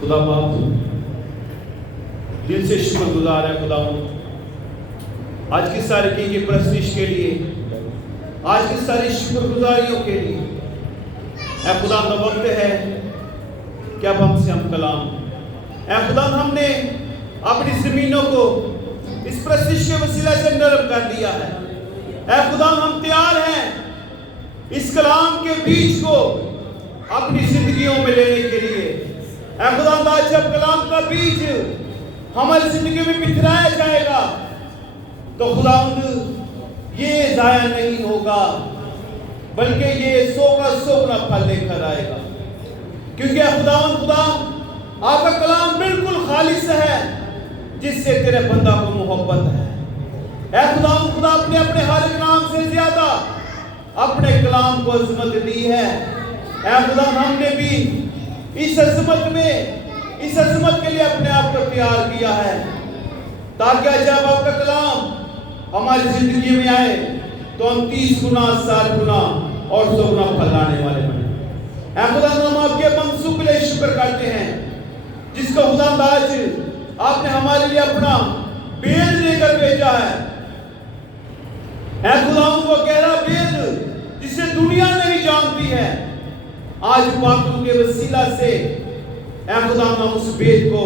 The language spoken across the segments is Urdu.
خدا باپ دل سے شکر گزار ہے خدا آج کی سارے کی پرستش کے لیے، آج کی ساری شکر گزاریوں کے لیے۔ اے خدا کا وقت ہے کہ اب ہم سے ہم کلام، اے خدا ہم نے اپنی زمینوں کو اس پرستش کے وسیلہ سے نرم کر دیا ہے۔ اے خدا ہم تیار ہیں اس کلام کے بیج کو اپنی زندگیوں میں لینے کے لیے۔ اے خدا جب کلام کا بیج ہماری زندگی میں بکھرایا جائے گا تو خداوند یہ ضائع نہیں ہوگا، بلکہ یہ 100 کا 100 گنا پھل لے کر آئے گا، کیونکہ خداوند خدا آپ کا کلام بالکل خالص ہے جس سے تیرے بندہ کو محبت ہے۔ اے خداوند خدا اپنے خالق نام سے زیادہ اپنے کلام کو عظمت دی ہے۔ اے خدا ہم نے بھی اس عظمت کے لیے اپنے آپ کو تیار کیا ہے، تاکہ جب آپ کا کلام ہماری زندگی میں آئے تو ہم 30 گنا 60 گنا اور 100 گنا پھل لانے والے بنیں۔ جس کو خدا آج آپ نے ہمارے لیے اپنا بیل لے کر بھیجا ہے، اے خدا وہ گہرا بیل جسے دنیا نہیں جانتی ہے، آج پاک کے وسیلہ سے اے خدا ہم اس بیل کو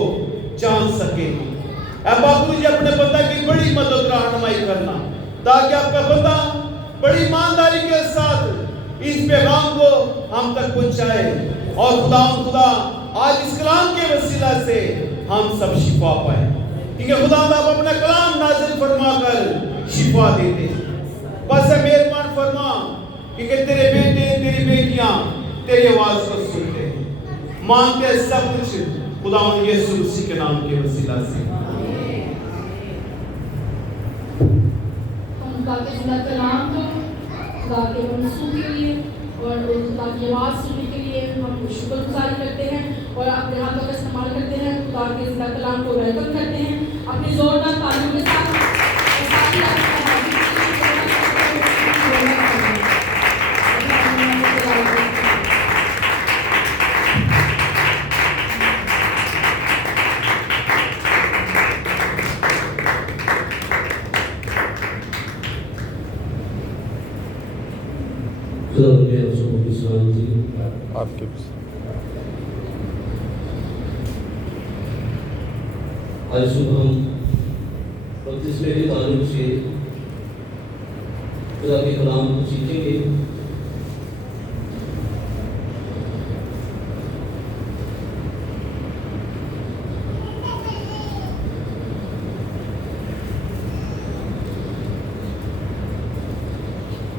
جان سکیں۔ اے پاک مجھے اپنے بندہ کی بڑی مدد رہنمائی کرنا تاکہ آپ کا بندہ بڑی ایمانداری کے ساتھ اس پیغام کو ہم تک پہنچائے، اور خدا آج اس کلام کے وسیلہ سے ہم سب شفا پائیں، کیونکہ خدا آپ اپنا کلام نازل فرما کر شفا دیتے ہیں۔ بس مہربان فرما، کیونکہ تیرے بیٹے تیری بیٹیاں تیری آواز کو سنتے ہیں، مانتے ہیں سب کچھ خدا یسوع مسیح کے نام کے وسیلہ سے۔ ہم خدا کے زندہ کلام کو، خدا کے منصوب کے لیے اور خدا کی آواز سننے کے لیے ہم شکر گزاری کرتے ہیں اور اپنے ہاتھوں کا استعمال کرتے ہیں، خدا کے زندہ کلام کو ویلکم کرتے ہیں اپنی زوردار تالیوں کے ساتھ۔ آپ کے آج صبح ہم بپتسمے کے تعلق سے خدا کے کلام کو سیکھیں گے۔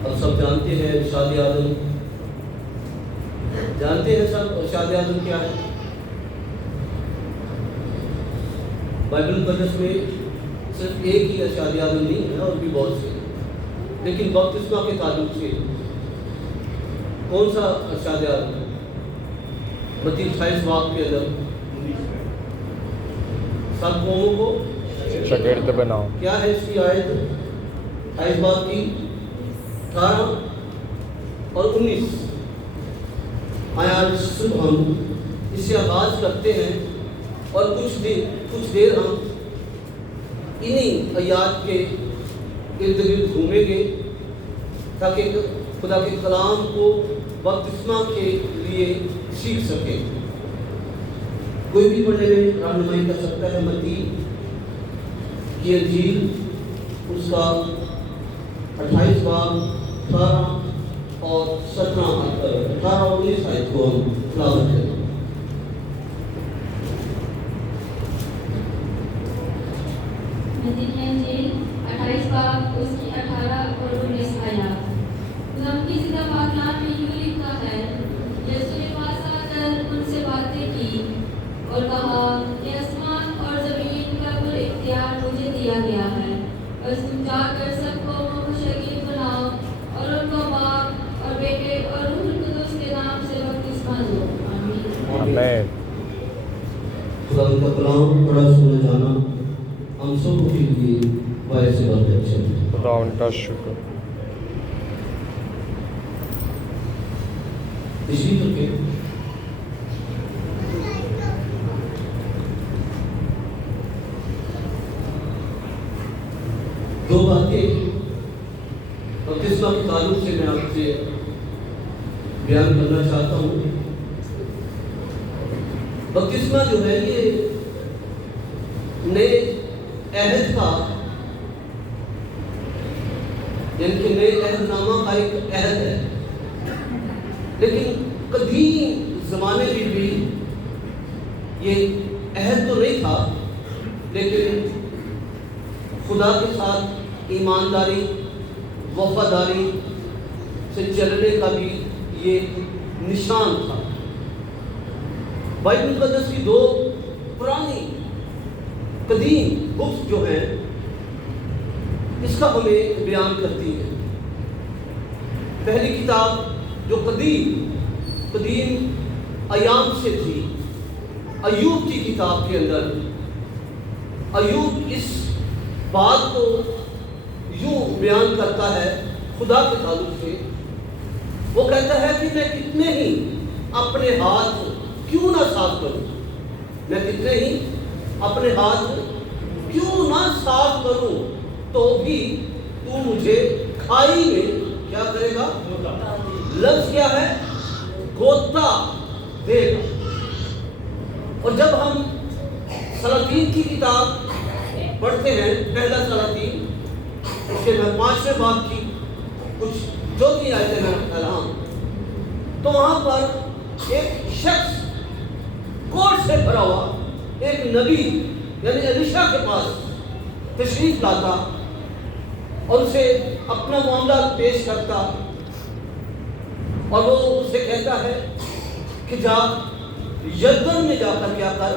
اب سب جانتے ہیں ارشاد اعظم، جانتے ہیں سب ارشاد اعظم کیا ہے؟ بائبل مقدس میں صرف ایک ہی ارشاد اعظم نہیں ہے، اور بھی بہت سے، لیکن بپتسمہ کے تعلق سے کون سا ارشاد اعظم؟ متی 28 باب کے اندر سب قوموں کو شاگرد بناؤ۔ کیا ہے اس کی آیت؟ 28 باب کی 18 اور 19 آیات صبح ہم اس سے آغاز کرتے ہیں، اور کچھ دیر ہم انہی آیات کے ارد گرد گھومیں گے تاکہ خدا کے کلام کو بپتسمہ کے لیے سیکھ سکیں۔ کوئی بھی پڑھنے میں رہنمائی کر سکتا ہے متی کی انجیل، اس کا 28 باب 18 اور 18 اور 19 آیت کو ہم تلاوت کریں۔ متی کی انجیل 28 باب اس کی 18 اور 19 آیات۔ خدا کی زندہ پاک کلام میں یوں لکھا ہے، یسوع نے پاس آ کر ان سے باتیں کی اور کہا کہ آسمان اور زمین کا کل اختیار مجھے دیا گیا ہے، بس تم جا کر سب قوموں کو شاگرد بناؤ اور ان کو باپ اور بیٹے اور روح القدس کے نام سے بپتسمہ دو۔ آمین۔ خدا کا کلام پڑھا سنا جانا ہم سب کے لیے باعث برکت ہے۔ خدا ان کا شکر۔ اسی طرح دو باتیں بپتسمہ کے تعلق سے میں آپ سے بیان کرنا چاہتا ہوں۔ بپتسمہ جو ہے یہ نئے عہد کا، یعنی کہ نئے عہد نامہ کا ایک عہد ہے، لیکن قدیم زمانے میں بھی یہ عہد تو نہیں تھا، لیکن خدا کے ساتھ ایمانداری وفاداری سے چلنے کا بھی یہ نشان تھا۔ بائبل مقدس کی دو پرانی قدیم بکس جو ہیں اس کا ہمیں بیان کرتی ہے۔ پہلی کتاب جو قدیم ایام سے تھی، ایوب کی کتاب کے اندر ایوب اس بات کو یوں بیان کرتا ہے خدا کے تعلق سے۔ وہ کہتا ہے کہ میں کتنے ہی اپنے ہاتھ کیوں نہ صاف کروں، میں کتنے ہی اپنے ہاتھ کیوں نہ صاف کروں تو بھی تو مجھے کھائی میں کیا کرے گا؟ لفظ کیا ہے؟ گوتا دے گا۔ اور جب ہم سلاطین کی کتاب پڑھتے ہیں، پہلا سلاطین اس کے 5ویں باب کی کچھ جو بھی آیتیں میں کلام، تو وہاں پر ایک شخص کوڑ سے بھرا ہوا ایک نبی یعنی الیشا کے پاس تشریف لاتا اور اسے اپنا معاملہ پیش کرتا، اور وہ اسے کہتا ہے کہ جا یردن میں جا کر کیا کر،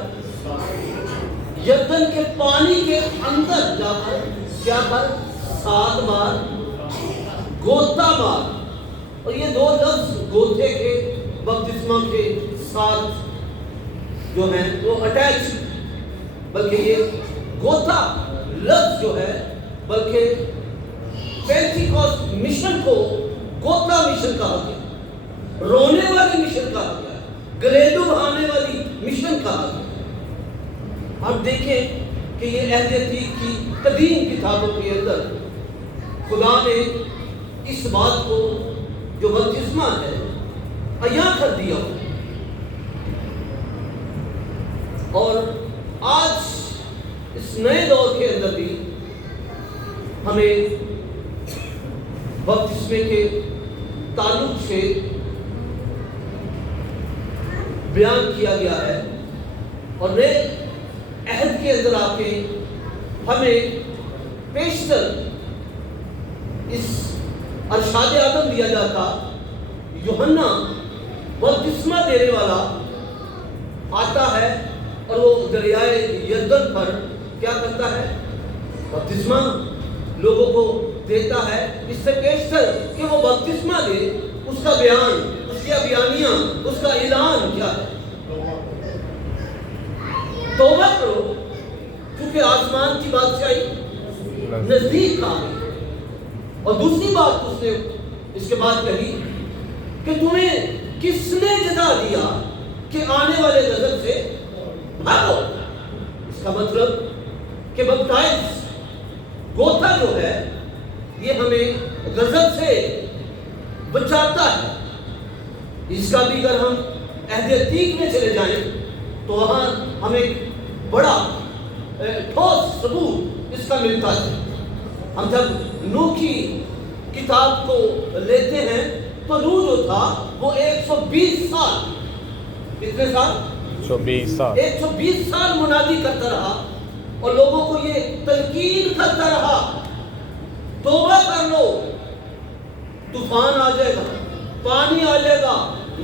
یردن کے پانی کے اندر جا کر کیا کر، 7 بار گوتا مار۔ اور یہ 2 لفظ گوتے کے بپتسمہ کے ساتھ جو ہیں وہ اٹیچ، بلکہ یہ گوتا لفظ جو ہے بلکہ پینتیکوست مشن کو گوتا مشن کہا گیا، رونے والی مشن کہا گیا، گریدو بہانے والی مشن کہا گیا۔ آپ دیکھیں کہ یہ عہد عتیق کی قدیم کتابوں کے اندر خدا نے اس بات کو جو بپتسمہ ہے عیاں کر دیا، اور آج اس نئے دور کے اندر بھی ہمیں بپتسمے کے تعلق سے بیان کیا گیا ہے، اور نئے عہد کے اندر آ کے ہمیں پیشتر اس ارشاد اعظم دیا جاتا، یوحنا بپتسمہ دینے والا آتا ہے اور وہ دریائے یردن پر کیا کرتا ہے؟ بپتسمہ لوگوں کو دیتا ہے۔ اس سے پیشتر کہ وہ بپتسمہ دے، اس کا بیان، اس کی بیانیہ، اس کا اعلان کیا ہے؟ توبہ کرو کیونکہ آسمان کی بادشاہی نزدیک آ گئی۔ اور دوسری بات اس نے اس کے بعد کہی کہ تمہیں کس نے جتا دیا کہ آنے والے غضب سے بھاگو۔ اس کا مطلب کہ بپتائز گوتا جو ہے یہ ہمیں غضب سے بچاتا ہے۔ اس کا بھی اگر ہم عہد عتیق میں چلے جائیں تو وہاں ہمیں بڑا ٹھوس ثبوت اس کا ملتا ہے۔ ہم جب نوح کی کتاب کو لیتے ہیں تو نوح جو تھا وہ 120 سال، کتنے سال؟ 120 سال 120 سال منادی کرتا رہا اور لوگوں کو یہ تلقین کرتا رہا، توبہ کر لو، طوفان آ جائے گا، پانی آ جائے گا،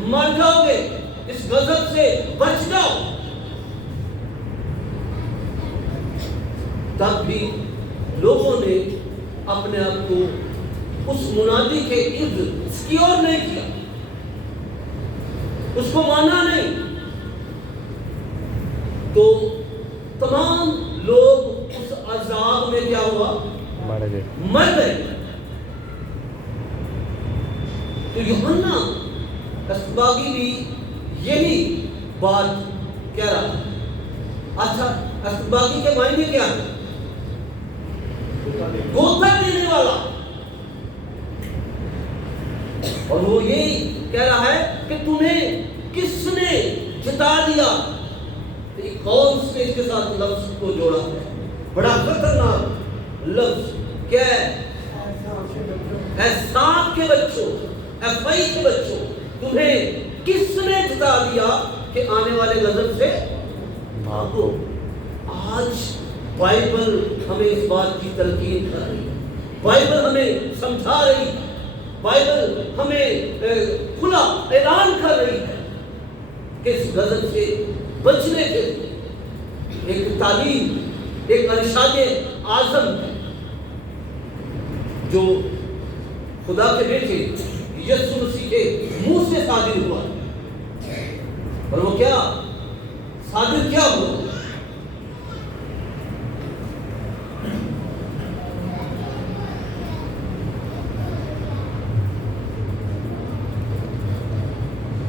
مر جاؤ گے، اس غضب سے بچ جاؤ۔ تب بھی لوگوں نے اپنے آپ کو اس منادی کے ارد سکیور نہیں کیا، اس کو مانا نہیں، تو تمام لوگ اس عذاب میں کیا ہوا؟ مر گئے۔ تو یوحنا اسباغی بھی یہی بات کہہ رہا۔ اچھا، اسباغی کے معنی کیا ہے؟ گوتا دینے والا، اور وہ یہی کہہ رہا ہے کہ تمہیں کس نے جتا دیا۔ ایک اور اس نے اس کے ساتھ لفظ کو جوڑا ہے، بڑا خطرناک لفظ کیا ہے؟ اے سانپ کے بچوں، اے پئی کے بچوں، تمہیں کس نے جتا دیا کہ آنے والے غضب سے بھاگو۔ آج بائبل ہمیں اس بات کی تلقین کر رہی ہے، بائبل ہمیں سمجھا رہی ہے، بائبل ہمیں کھلا اعلان کر رہی ہے کہ اس غضب سے بچنے کے ایک تعلیم، ایک ارشاد اعظم ہے جو خدا کے بیٹے یسوع مسیح کے منہ سے صادر ہوا، اور وہ کیا صادر کیا ہوا؟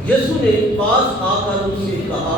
یسوع نے پاس آ کر ان سے کہا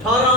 18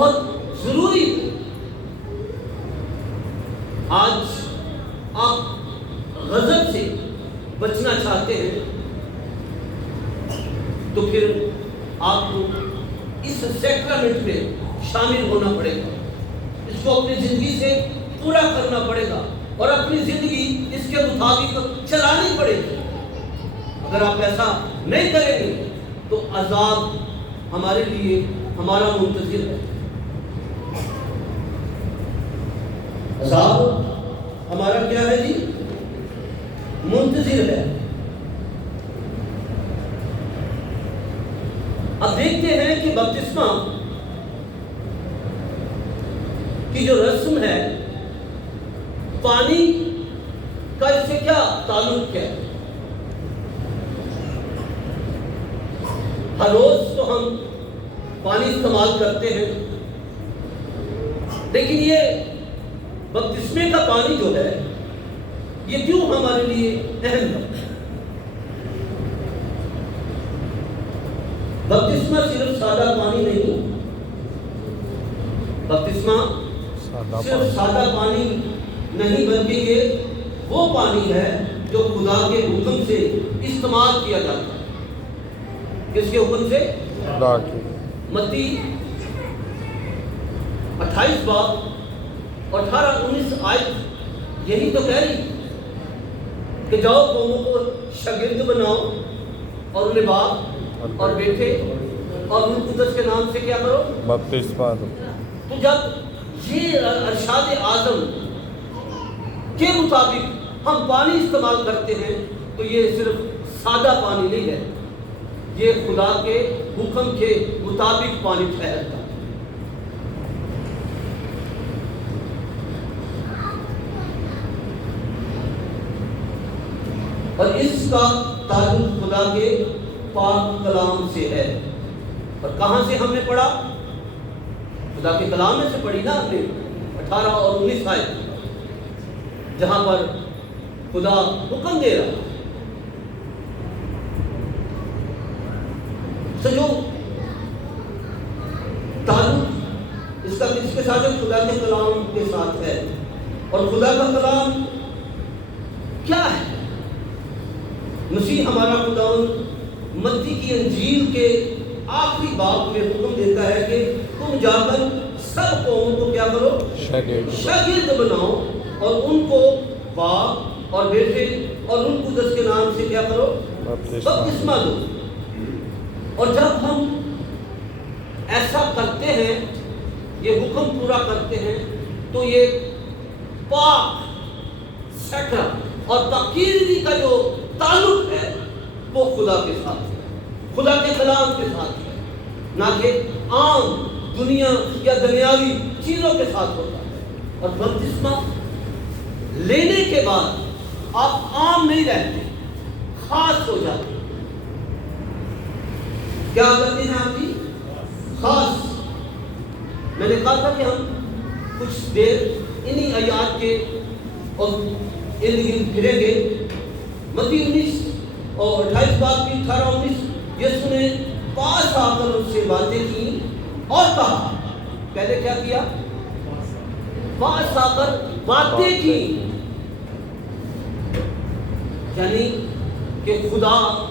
بہت ضروری ہے۔ آج آپ غضب سے بچنا چاہتے ہیں تو پھر آپ کو اس سیکرمنٹ میں شامل ہونا پڑے گا، اس کو اپنی زندگی سے پورا کرنا پڑے گا اور اپنی زندگی اس کے مطابق چلانی پڑے گی۔ اگر آپ ایسا نہیں کریں گے تو عذاب ہمارے لیے ہمارا منتظر ہے، عذاب ہمارا کیا ہے جی؟ منتظر ہے۔ اب دیکھتے ہیں کہ بپتسمہ کی جو رسم ہے، پانی کا اس سے کیا تعلق ہے؟ ہر روز تو ہم پانی استعمال کرتے ہیں، لیکن یہ بپتسمے کا پانی جو ہے یہ کیوں ہمارے لیے اہم ہے؟ بپتسمہ صرف سادہ پانی نہیں، بپتسمہ صرف سادہ پانی نہیں، بلکہ یہ وہ پانی ہے جو خدا کے حکم سے استعمال کیا جاتا ہے۔ کس کے حکم سے؟ خدا کی۔ متی 28 باب 18-19 آیت یہی تو کہہ رہی کہ جاؤ قوموں کو شاگرد بناؤ اور انہیں باپ اور بیٹے اور روح القدس کے نام سے کیا کرو؟ بپتسمہ دو۔ تو جب یہ ارشاد اعظم کے مطابق ہم پانی استعمال کرتے ہیں تو یہ صرف سادہ پانی نہیں ہے، یہ خدا کے حکم کے مطابق پانی ٹھہرتا ہے۔ اور اس کا تعلق خدا کے پاک کلام سے ہے۔ اور کہاں سے ہم نے پڑھا؟ خدا کے کلام میں سے پڑھی نا ہم نے 18 اور 19 آیت، جہاں پر خدا حکم دے رہا ہے۔ جو تعلق اس کا کس کے ساتھ ہے؟ خدا کے کلام کے ساتھ ہے۔ اور خدا کا کلام کیا ہے؟ مسیح ہمارا خداوند متی کی انجیل کے آخری باب میں حکم دیتا ہے کہ تم جا کر سب قوموں کو کیا کرو؟ شاگرد بناؤ اور ان کو باپ اور بیٹے اور روح القدس کے نام سے کیا کرو؟ بپتسمہ دو۔ اور جب ہم ایسا کرتے ہیں، یہ حکم پورا کرتے ہیں، تو یہ پاک سیکرا اور تقرری کا جو تعلق ہے وہ خدا کے ساتھ ہے، خدا کے کلام کے ساتھ ہے، نہ کہ عام دنیا یا دنیاوی چیزوں کے ساتھ ہوتا ہے۔ اور بپتسمہ لینے کے بعد آپ عام نہیں رہتے، خاص ہو جاتے۔ کیا کرتے ہیں آپ جی؟ خاص۔ میں نے کہا تھا کہ ہم کچھ دیر انہی آیات کے اور ارد گرد پھریں گے۔ متی 19 اور 28 باب کی 18-19 یسوع نے پاس آ کر اس سے باتیں کی اور کہا، پہلے کیا کیا؟ پاس آ کر باتیں کی، یعنی کہ خدا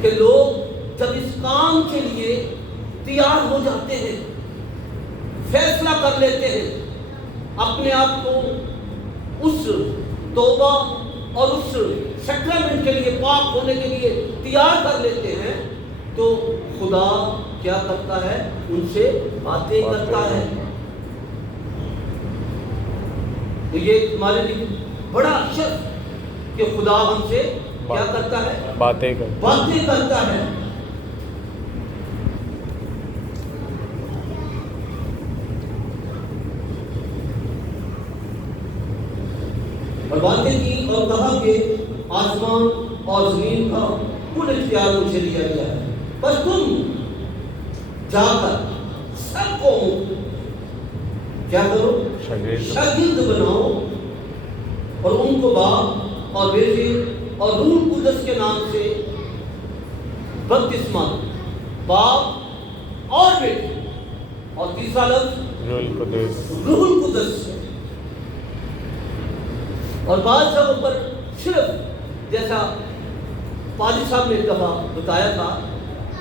کہ لوگ جب اس کام کے لیے تیار ہو جاتے ہیں، فیصلہ کر لیتے ہیں، اپنے آپ کو اس توبہ اور اس سیکرمنٹ کے لیے، پاک ہونے کے لیے تیار کر لیتے ہیں، تو خدا کیا کرتا ہے؟ ان سے باتیں کرتا ہے۔ تو یہ ہمارے لیے بڑا شرف کہ خدا ہم سے کیا کرتا ہے؟ باتیں کرتا ہے۔ اور باتیں کی اور کہا کہ آسمان اور زمین کا کل اختیار مجھے دیا گیا ہے، بس تم جا کر سب کو کیا کرو؟ شاگرد بناؤ اور ان کو باپ اور بیٹے اور روح القدس کے نام سے بپتسمہ، باپ اور بیٹے، اور تیسرا لفظ روح القدس، روح القدس۔ اور بعض جگہوں پر صرف جیسا پادری صاحب نے ایک دفعہ بتایا تھا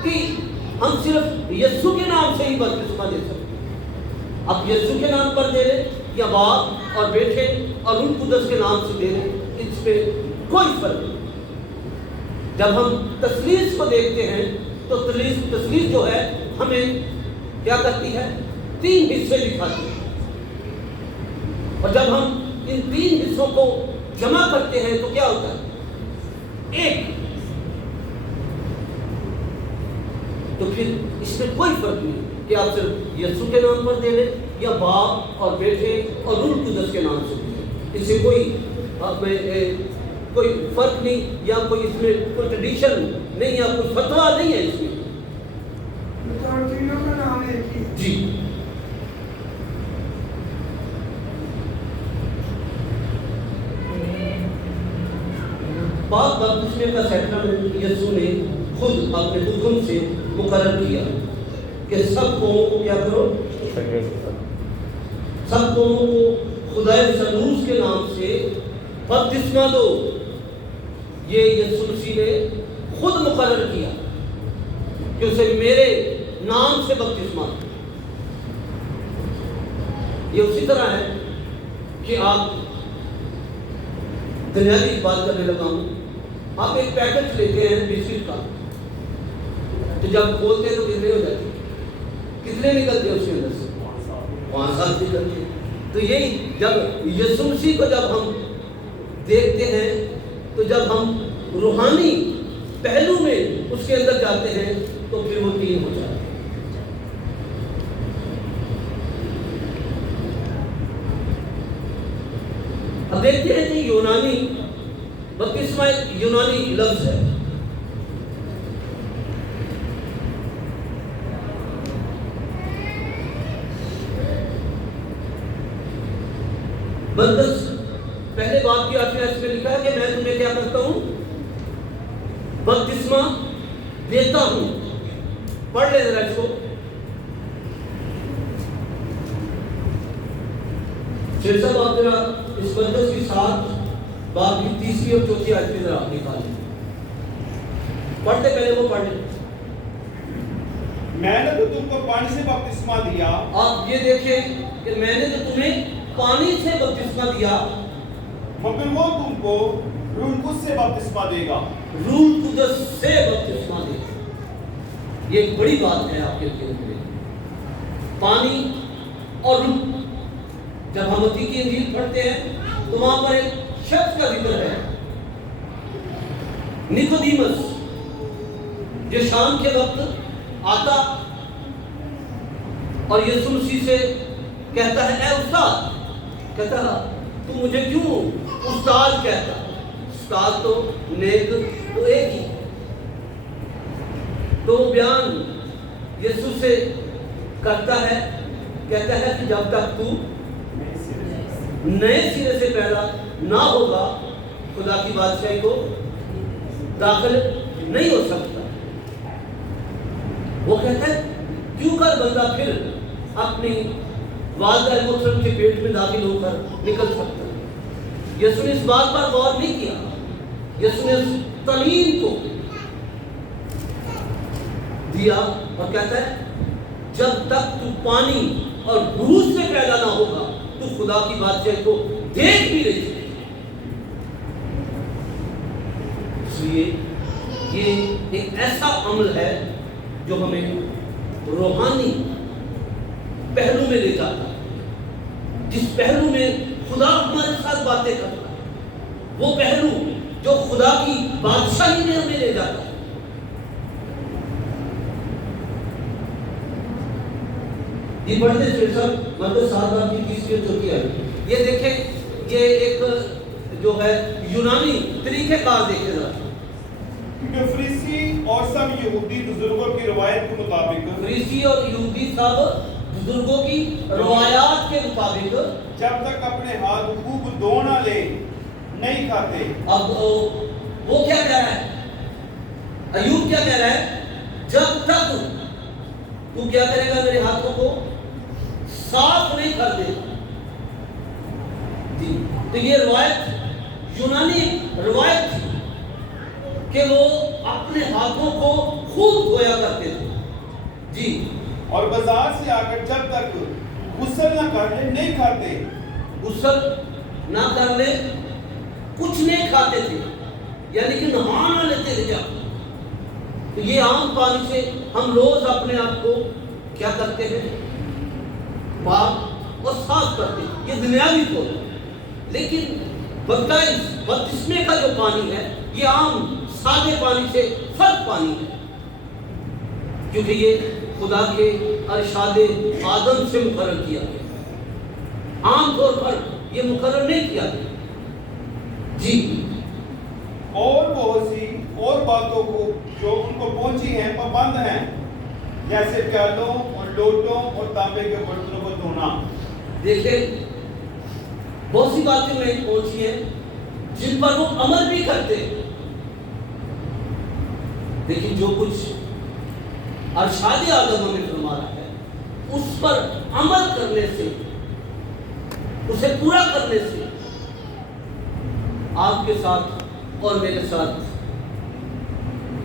کہ ہم صرف یسوع کے نام سے ہی بپتسمہ دے سکتے ہیں۔ اب یسوع کے نام پر دے لیں یا باپ اور بیٹے اور روح القدس کے نام سے دے لیں، اس پہ کوئی فرق نہیں۔ جب ہم تثلیث کو دیکھتے ہیں تو تثلیث جو ہے ہمیں کیا کرتی ہے؟ 3 حصے دکھاتی ہے، اور جب ہم ان 3 حصوں کو جمع کرتے ہیں تو کیا ہوتا ہے؟ 1۔ تو پھر اس میں کوئی فرق نہیں کہ آپ صرف یسوع کے نام پر دے لیں یا باپ اور بیٹے اور روح القدس کے نام سے دے لیں، اس سے کوئی فرق نہیں، یا کوئی اس میں کوئی ٹریڈیشن نہیں، یا کوئی فتویٰ نہیں ہے اس میں۔ تینوں کا نام ایک ہی۔ جی، پاک بپتسمے کا سیکرمنٹ یسوع نے خود اپنے حکم سے مقرر کیا کہ سب قوموں کو کیا کرو؟ سب قوموں کو خدائے ثالوث کے نام سے بپتسمہ دو۔ یہ یسوع مسیح نے خود مقرر کیا کہ اسے میرے نام سے بپتسمہ دو۔ یہ اسی طرح ہے کہ آپ دنیاوی بات کرنے لگا ہوں، آپ ایک پیکٹ لیتے ہیں بسکٹ کا، تو جب کھولتے ہیں تو کتنے ہو جاتے ہیں؟ کتنے نکلتے ہیں اس کے اندر سے؟ 5-7 نکلتے ہیں۔ تو یہی جب یسوع مسیح کو جب ہم دیکھتے ہیں، تو جب ہم روحانی پہلو میں اس کے اندر جاتے ہیں تو پھر وہ 3 ہو جاتے ہیں۔ اب دیکھتے ہیں کہ یونانی بپتسمہ ایک یونانی لفظ ہے۔ بندس پہلے باب کی 8ویں آیت میں لکھا ہے کہ میں تمہیں کیا کرتا ہوں؟ بپتسمہ دیتا ہوں۔ پڑھ لیں ذرا اس کو۔ شیر صاحب آپ ذرا اس بندس کی 7 باب کی 3 اور 4 آیت میں ذرا نکالیں۔ پڑھتے پہلے وہ پڑھ لیں۔ میں نے تو تم کو پانی سے بپتسمہ دیا۔ آپ یہ دیکھیں کہ میں نے تو تمہیں پانی سے بپتسمہ دیا، مگر وہ تم کو روح القدس سے بپتسمہ دے گا۔ روح القدس سے بپتسمہ دے گا۔ یہ ایک بڑی بات ہے آپ کے لیے، پانی اور روح۔ جب ہم متی کی انجیل پڑھتے ہیں تو وہاں پر ایک شخص کا ذکر ہے، نیکودیمس، جو شام کے وقت آتا اور یسوع مسیح سے کہتا ہے، اے استاد، کہتا تو مجھے کیوں استاد کہتا؟ استاد تو نیک تو ایک ہی۔ تو وہ بیان یسوع سے کرتا ہے، کہتا ہے کہ جب تک تو نئے سرے سے پیدا نہ ہوگا خدا کی بادشاہی کو داخل نہیں ہو سکتا۔ وہ کہتا ہے کیوں کر بندہ پھر اپنی والدہ محترم کے پیٹ میں داخل ہو کر نکل سکتا ہے؟ یسوع نے اس بات پر غور نہیں کیا۔ یسوع نے اس تعلیم کو دیا اور کہتا ہے جب تک تو پانی اور روح سے پیدا نہ ہوگا تو خدا کی بادشاہی کو دیکھ بھی نہیں سکتے۔ اس لیے یہ ایک ایسا عمل ہے جو ہمیں روحانی پہلو میں لے جاتا ہے، جس پہلو میں خدا ہمارے ساتھ باتیں کرتا ہے، وہ پہلو جو خدا کی بادشاہی میں ہمیں لے جاتا ہے۔ یہ پڑھتے شیر صاحب مطلب 7 باب کی 30 اور 34 ہے۔ یہ دیکھیں، یہ ایک جو ہے یونانی طریقہ کار دیکھے ذرا، کیونکہ فریسی اور سب یہودی بزرگوں کی روایت کے مطابق، فریسی اور یہودی سب بزرگوں کی روایات کے مطابق جب تک اپنے ہاتھ خوب دھو نہ لے نہیں کھاتے۔ اب وہ کیا کہہ رہا ہے؟ ایوب کیا کہہ رہا ہے؟ جب تک تو کیا کرے گا؟ میرے ہاتھوں کو صاف نہیں کر دے گا. جی تو یہ روایت یونانی روایت تھی کہ وہ اپنے ہاتھوں کو خوب دھویا کرتے تھے. جی اور بازار سے آ کر جب تک غسل نہ کر لے نہیں کھاتے. غسل نہ کر لے کچھ نہیں کھاتے تھے، یعنی کہ نہا نہ لیتے تھے. جب تو یہ عام پانی سے ہم روز اپنے آپ کو کیا کرتے ہیں؟ پاک اور صاف کرتے ہیں. یہ دنیاوی طور ہے. لیکن بپتسمے کا جو پانی ہے یہ عام سادے پانی سے فرق پانی ہے، کیونکہ یہ خدا کے ارشاد آدم سے مقرر کیا گیا. عام طور پر یہ مقرر نہیں کیا گیا. جی اور بہت سی اور باتوں کو جو ان کو پہنچی ہیں پابند ہیں، جیسے پیالوں اور لوٹوں اور تانبے کے برتنوں کو دھونا. دیکھیں بہت سی باتیں میں پہنچی ہیں جن پر وہ عمل بھی کرتے ہیں. لیکن جو کچھ ارشاد اعظم ہمیں فرما رہا ہے اس پر عمل کرنے سے، اسے پورا کرنے سے آپ کے ساتھ اور میرے ساتھ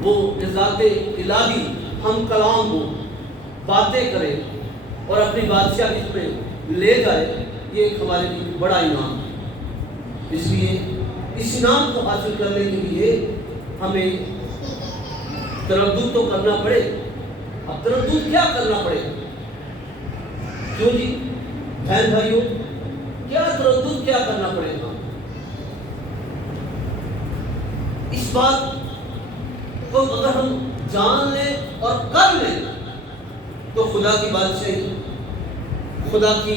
وہ ذات الہی ہم کلام ہو، باتیں کرے اور اپنی بادشاہ اس میں لے جائے، یہ ایک ہمارے لیے بڑا انعام ہے. اس لیے اس انعام کو حاصل کرنے کے لیے ہمیں تردد تو کرنا پڑے. اب تردد کیا کرنا پڑے؟ کیوں جی بہن بھائیوں، کیا تردد کیا کرنا پڑے گا؟ اس بات کو اگر ہم جان لیں اور کر لیں تو خدا کی بادشاہی، خدا کی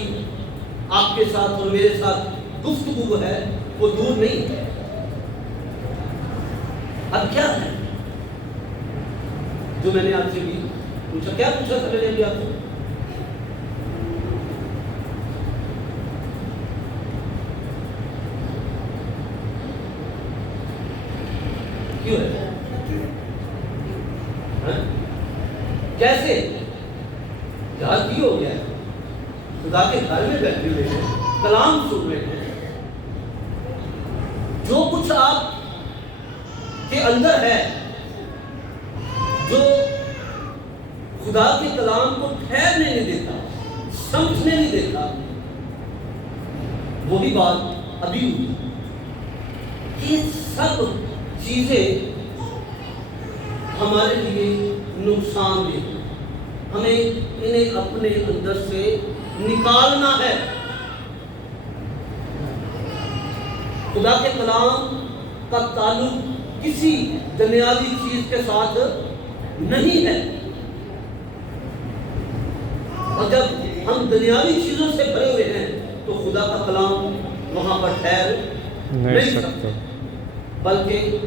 آپ کے ساتھ اور میرے ساتھ گفتگو ہے وہ دور نہیں ہے. اب کیا ہے جو میں نے آپ سے بھی پوچھا؟ کیا پوچھا تھا میں نے ابھی آپ سے؟ کیوں ہے؟ کیسے؟ یاد کی ہو گیا ہے؟ خدا کے گھر میں بیٹھے ہوئے ہیں، کلام سن رہے ہیں. جو کچھ آپ کے اندر ہے، جو خدا کے کلام کو ٹھہرنے نہیں دیتا، سمجھنے نہیں دیتا، وہی بات ابھی ہوئی. یہ سب چیزیں ہمارے لیے نقصان دہ ہیں. ہمیں انہیں اپنے اندر سے نکالنا ہے. خدا کے کلام کا تعلق کسی دنیاوی چیز کے ساتھ نہیں ہے. اور جب ہم دنیاوی چیزوں سے بھرے ہوئے ہیں تو خدا کا کلام وہاں پر ٹھہر نہیں سکتا، بلکہ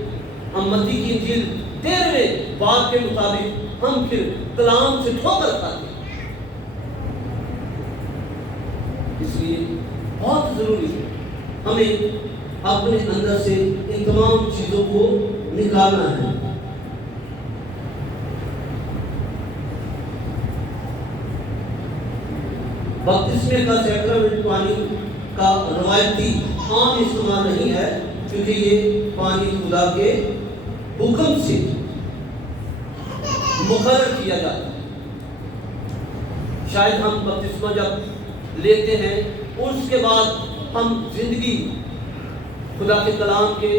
ہم متی کی انجیل 13ویں باب کے مطابق ہم پھر کلام سے ٹھوکر کھاتے ہیں. اس لیے بہت ضروری ہے ہمیں اپنے اندر سے ان تمام چیزوں کو نکالنا ہے. بپتسمے کا سیکرمنٹ پانی کا روایتی عام استعمال نہیں ہے، کیونکہ یہ پانی خدا کے حکم سے مقرر کیا جاتا ہے. شاید ہم بپتسمہ جب لیتے ہیں اس کے بعد ہم زندگی خدا کے کلام کے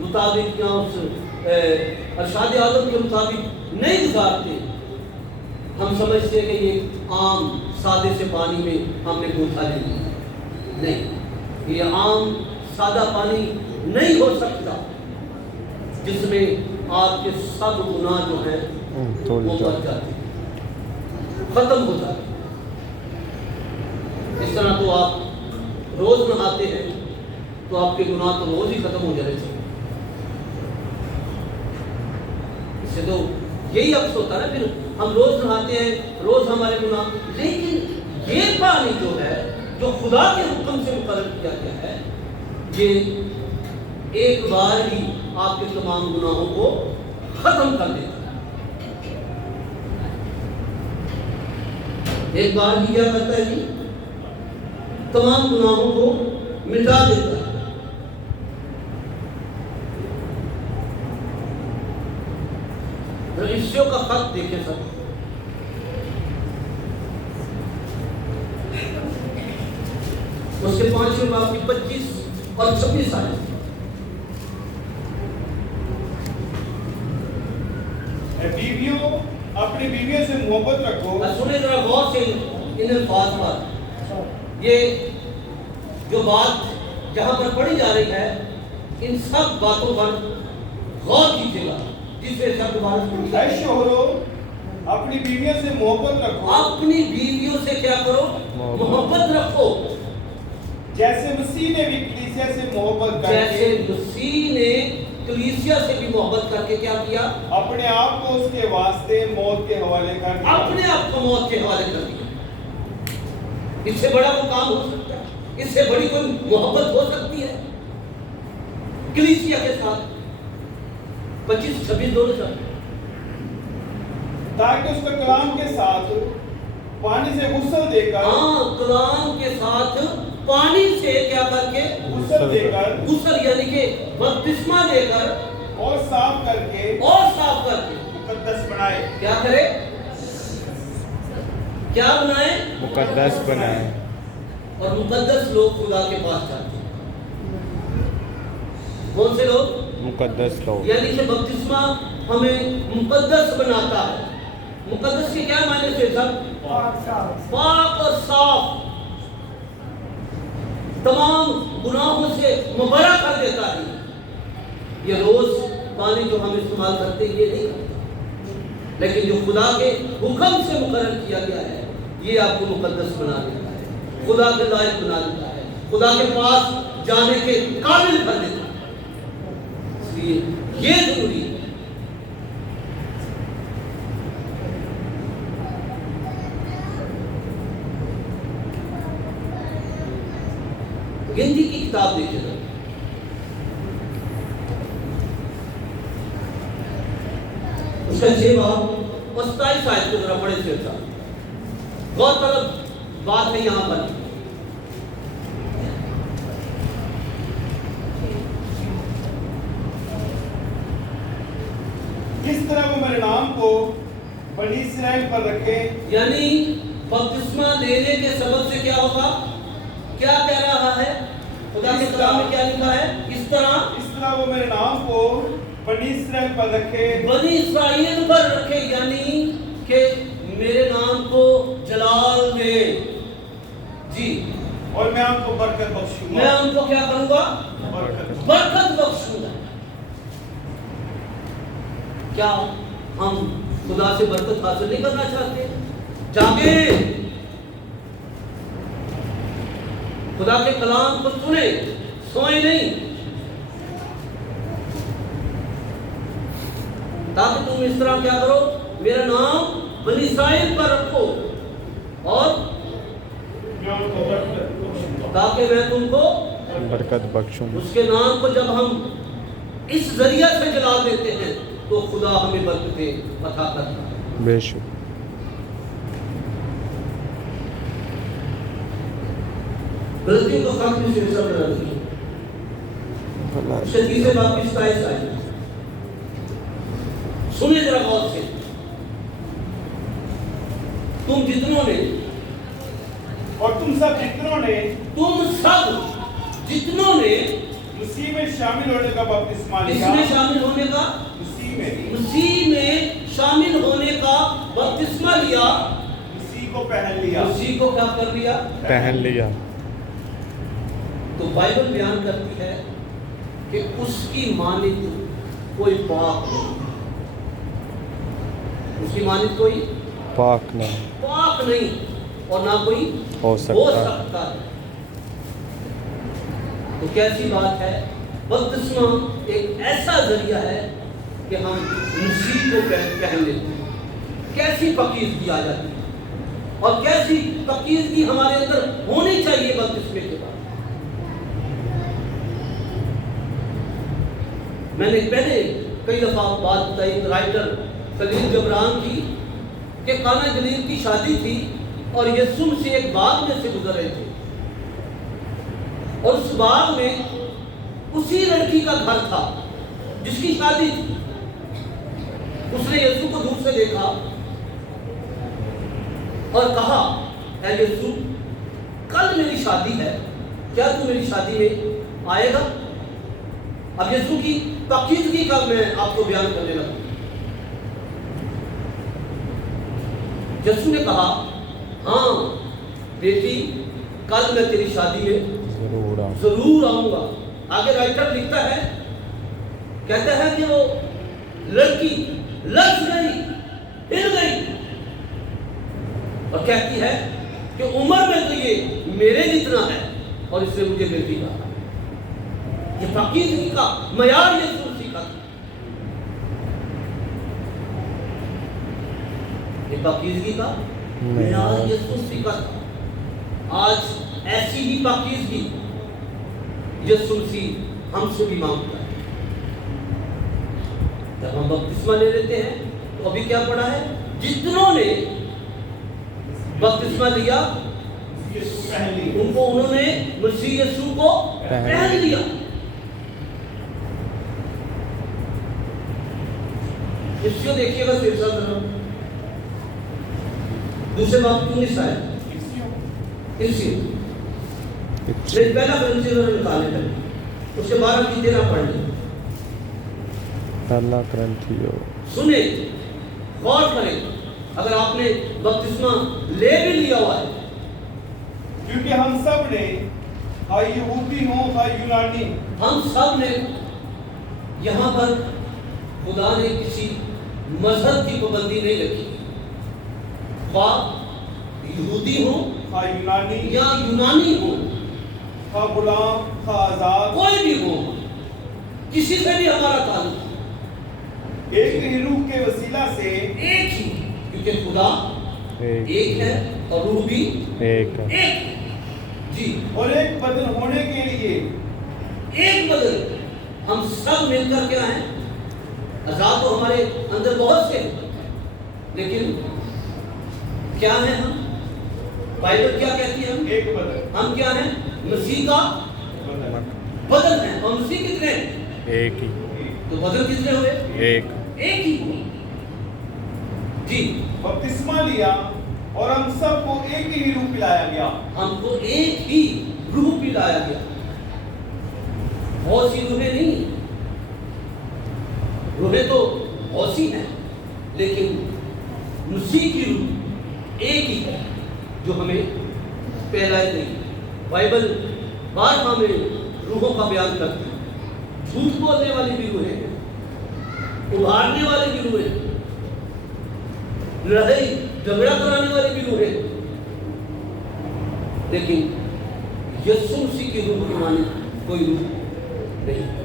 مطابق یا اس ارشاد اعظم کے مطابق نہیں گزارتے. ہم سمجھتے ہیں کہ یہ عام سادے سے پانی میں ہم نے گوتھا لے لیا. نہیں، یہ عام سادہ پانی نہیں ہو سکتا جس میں آپ کے سب گناہ جو ہیں وہ بچ جاتے ہیں، ختم ہو جاتے ہیں. اس طرح تو آپ روز نہاتے ہیں تو آپ کے گناہ تو روز ہی ختم ہو جانے چاہیے. اس سے تو یہی عکس ہوتا ہے نا، پھر ہم روز نہاتے ہیں، روز ہمارے گناہ. لیکن یہ پانی جو ہے جو خدا کے حکم سے مقرر کیا گیا ہے، یہ ایک بار ہی آپ کے تمام گناہوں کو ختم کر دیتا ہے. ایک بار ہی کیا کرتا ہے جی؟ تمام گناہوں کو مٹا دیتا ہے۔ عیسیوں کا خط دیکھیں سب، اس کے 5ویں باب کی 25 اور 26 آیت۔ بیویوں اپنی بیویوں سے محبت رکھو۔ سنیں ذرا غور سے ان الفاظ پر، یہ جو بات جہاں پر پڑھی جا رہی ہے ان سب باتوں پر غور کیجیے گا، جس سے سب دوبارہ پڑھی اے شوہرو اپنی بیویوں سے محبت رکھو، اپنی بیویوں سے کیا کرو؟ محبت رکھو، جیسے مسیح نے بھی کلیسیا سے محبت کر جیسے کے مسیح نے کلیسیا سے بھی محبت کر کے کیا کیا؟ اپنے آپ کو اس کے واسطے موت کے حوالے کر دیا۔ اپنے آپ کو موت کے حوالے کر دیا۔ اس سے بڑا کوئی کام ہو سکتا ہے؟ اس سے بڑی کوئی محبت ہو سکتی ہے کلیسیا کے ساتھ؟ 25-26 دونوں چاہتے تاکہ اس کا کلام کے ساتھ پانی سے غسل دے کر، ہاں کلام کے ساتھ پانی سے کیا کر کے؟ غسل دے کر غسل یعنی کہ بپتسمہ دے کر اور صاف کر کے مقدس بنائے۔ کیا کرے؟ کیا بنائے؟ مقدس بنائے۔ اور مقدس لوگ خدا کے پاس جاتے ہیں۔ کون سے لوگ؟ مقدس لوگ، یعنی کہ بپتسمہ ہمیں مقدس بناتا ہے۔ مقدس کے کیا معنی سے سب؟ پاک اور صاف، تمام گناہوں سے مبرا کر دیتا ہے۔ یہ روز پانی جو ہم استعمال کرتے ہیں یہ نہیں کرتا، لیکن جو خدا کے حکم سے مقرر کیا گیا ہے یہ آپ کو مقدس بنا دیتا ہے، خدا کے لائق بنا دیتا ہے، خدا کے پاس جانے کے قابل کر دیتا ہے۔ اس لیے یہ ضروری ہے۔ گنتی کی کتاب دیکھیں گا، اس کا 6 باب اور 27 آیت کو ذرا پڑھیں سے غور طلب بات ہے یہاں پر۔ کس طرح وہ میرے نام کو بنی اسرائیل پر رکھے، یعنی بپتسمہ لینے کے سبب سے کیا ہوگا؟ کیا کہہ رہا ہے خدا کے کلام میں؟ کیا لکھا ہے؟ اس طرح وہ میرے نام کو بنی اسرائیل پر رکھے، بنی اسرائیل پر رکھے، یعنی کہ میرے نام کو جلال دے جی، اور میں آپ کو برکت بخشوں میں گا۔ ان کو کیا کروں گا؟ برکت بخشوں گا۔ کیا ہم خدا سے برکت حاصل نہیں کرنا چاہتے؟ جاگیں، خدا کے کلام کو سنیں، سوئیں نہیں، تاکہ تم اس طرح کیا کرو؟ میرا نام بنی اسرائیل پر رکھو، اور تاکہ میں تم کو برکت بخشوں۔ اس کے نام کو جب ہم اس ذریعہ سے جلا دیتے ہیں تو خدا ہمیں برکتیں عطا کرتا ہے۔ بے شک۔ غلطیوں کو خاتمے سے سب ڈرا دیجیے۔ تیسرے باب کی 27 آیت سنیں ذرا غور سے، تم جتنوں نے، اور تم سب جتنوں نے مسیح میں شامل ہونے کا بپتسمہ اس لیا، میں شامل ہونے کا، مسیح میں شامل ہونے کا بپتسمہ لیا، مسیح کو پہن لیا، مسیح کو کیا کر لیا؟ پہن لیا۔ تو بائبل بیان کرتی ہے کہ اس کی مانند کوئی پاک نہیں، اس کی مانند کوئی پاک نہیں پاک نہیں، اور نہ کوئی ہو ہو سکتا۔ سکتا ہے۔ تو کیسی بات ہے؟ بپتسمہ ایک ایسا ذریعہ ہے کہ ہم مسیح کو پہن لیتے ہیں۔ کیسی پاکیزگی آ جاتی ہے، اور کیسی پاکیزگی ہمارے اندر ہونی چاہیے بپتسمے کے بعد۔ میں نے پہلے کئی دفعہ بات بتائی رائٹر خلیل جبران کی کہ قانا گلیل کی شادی تھی، اور یسوع مسیح ایک باغ میں سے گزر رہے تھے، اور اس باغ میں اسی لڑکی کا گھر تھا جس کی شادی تھی۔ اس نے یسوع کو دور سے دیکھا اور کہا، اے یسوع، کل میری شادی ہے، کیا تو میری شادی میں آئے گا؟ اب یسوع کی پاکیزگی کا میں آپ کو بیان کرنے لگا۔ یسوع نے کہا، ہاں بیٹی، کل میں تیری شادی میں ضرور آؤں گا۔ آگے رائٹر لکھتا ہے، کہتا ہے کہ وہ لڑکی لرز گئی، ہل گئی، اور کہتی ہے کہ عمر میں تو یہ میرے جتنا ہے اور اس نے مجھے بیٹی کہا۔ یہ پاکیزگی کا معیار یسوع مسیح کا تھا۔ یہ پاکیزگی کا معیار یسوع مسیح کا تھا۔ آج ایسی ہی پاکیزگی یسوع مسیح ہم سے بھی مانگتا ہے۔ جب ہم بپتسمہ لے لیتے ہیں تو ابھی کیا پڑھا ہے؟ جتنوں نے بپتسمہ لیا ان کو انہوں نے مسیح یسوع کو پہن لیا۔ اس کو دیکھیے گا پھر ساتھ دوسرے باب کی 19 آیت۔ پہلا کرنتھیوں نکالے تھے، اس کے 12 کی 13 پڑھ لیں۔ پہلا کرنتھیوں سنیں، غور کریں، اگر آپ نے بپتسمہ لے بھی لیا ہوا ہے، کیونکہ ہم سب نے، خواہ یہودی ہوں خواہ یونانی، ہم سب نے، یہاں پر خدا نے کسی مذہب کی پابندی نہیں رکھی، خواہ یہودی ہوں خواہ یونانی یا یونانی ہوں، خواہ غلام خواہ آزاد، کوئی بھی ہو، کسی سے بھی ہمارا تعلق ایک ہی روح کے وسیلہ سے ایک ہی، کیونکہ خدا ایک ہے اور روح بھی ایک ایک جی، اور ایک بدن ہونے کے لیے ایک بدن۔ ہم سب مل کر کیا ہیں؟ آزاد تو ہمارے اندر بہت سے ہیں، لیکن کیا ہیں ہم؟ بائبل کیا کہتی ہے؟ ایک بدن، ہم کیا ہیں؟ مسیح کا بدن ہے، اور مسیح کتنے ہیں؟ ایک ہی، تو بدن کتنے ہوئے؟ ایک ہی ہوئے جی۔ بپتسمہ لیا اور ہم سب کو ایک ہی روح پلایا گیا۔ ہم کو ایک ہی روح پلایا گیا، بہت سی روحیں نہیں، روحیں تو بہت سی ہیں، لیکن مسیح کی روح ایک ہی ہے جو ہمیں پہلائے گئی۔ بائبل بار ہمیں روحوں کا بیان کرتی ہے، جھوٹ بولنے والی بھی روحیں ہیں، ابھارنے والی بھی روحیں ہیں، لڑائی جھگڑا کرانے والی بھی روحیں ہیں، لیکن یسوع مسیح کی روح کی مانی کوئی روح نہیں۔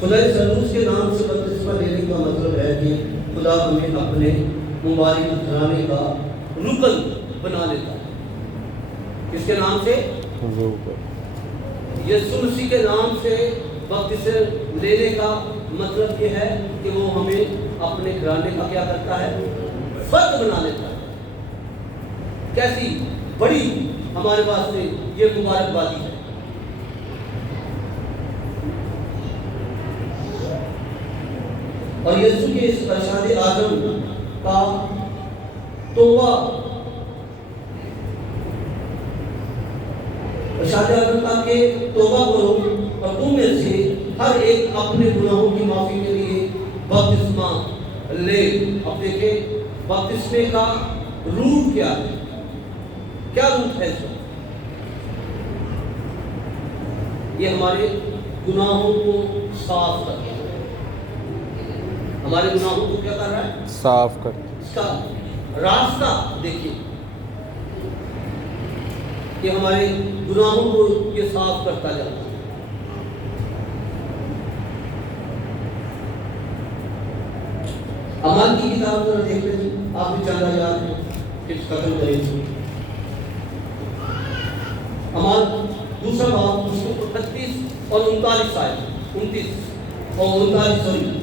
خدا سلوس کے نام سے بپتسمہ لینے کا مطلب ہے کہ خدا ہمیں اپنے مبارک گھرانے کا رکن بنا لیتا ہے۔ کس کے نام سے؟ یسوع مسیح کے نام سے بپتسمہ لینے کا مطلب یہ ہے کہ وہ ہمیں اپنے گھرانے کا کیا کرتا ہے؟ فرد بنا لیتا ہے۔ کیسی بڑی ہمارے واسطے یہ مبارکبادی ہے۔ اور یسوع کے اس ارشاد اعظم کا توبہ، ارشاد اعظم کا کہ توبہ کرو اور تم میں سے ہر ایک اپنے گناہوں کی معافی کے لیے بپتسمہ لے۔ اب دیکھیں بپتسمے کا روٹ کیا ہے، کیا روٹ ہے اس کا؟ یہ ہمارے گناہوں کو صاف کرتا ہے۔ ہمارے گناہوں کو کیا کر رہا ہے؟ صاف کر۔ اس کا راستہ دیکھیے کہ ہمارے گناہوں کو یہ صاف کرتا جاتا ہے۔ اعمال کی کتاب ذرا دیکھ لیں، آپ بھی چاندہ یاد ہے کہ ختم کریں گے۔ اعمال دوسرا باب اس کو 38 اور 39 آئے، 29 اور 39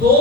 2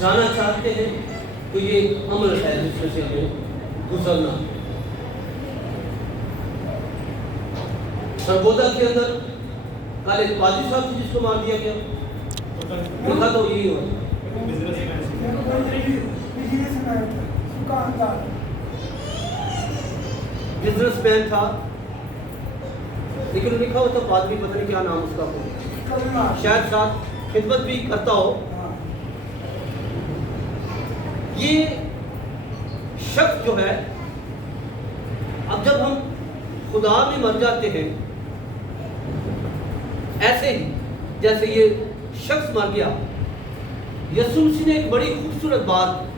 جانا چاہتے ہیں تو یہ عمل ہے جس میں سے ہمیں گزرنا. سرگودا کے اندر کل ایک پادری صاحب تھے جس کو مار دیا گیا. دیکھا تو یہی ہوا. بزنس مین تھا لیکن لکھا ہوتا پادری, پتہ نہیں کیا نام اس کا ہو, شاید ساتھ خدمت بھی کرتا ہو. یہ شخص جو ہے, اب جب ہم خدا میں مر جاتے ہیں ایسے ہی جیسے یہ شخص مر گیا, یسوع مسیح نے ایک بڑی خوبصورت بات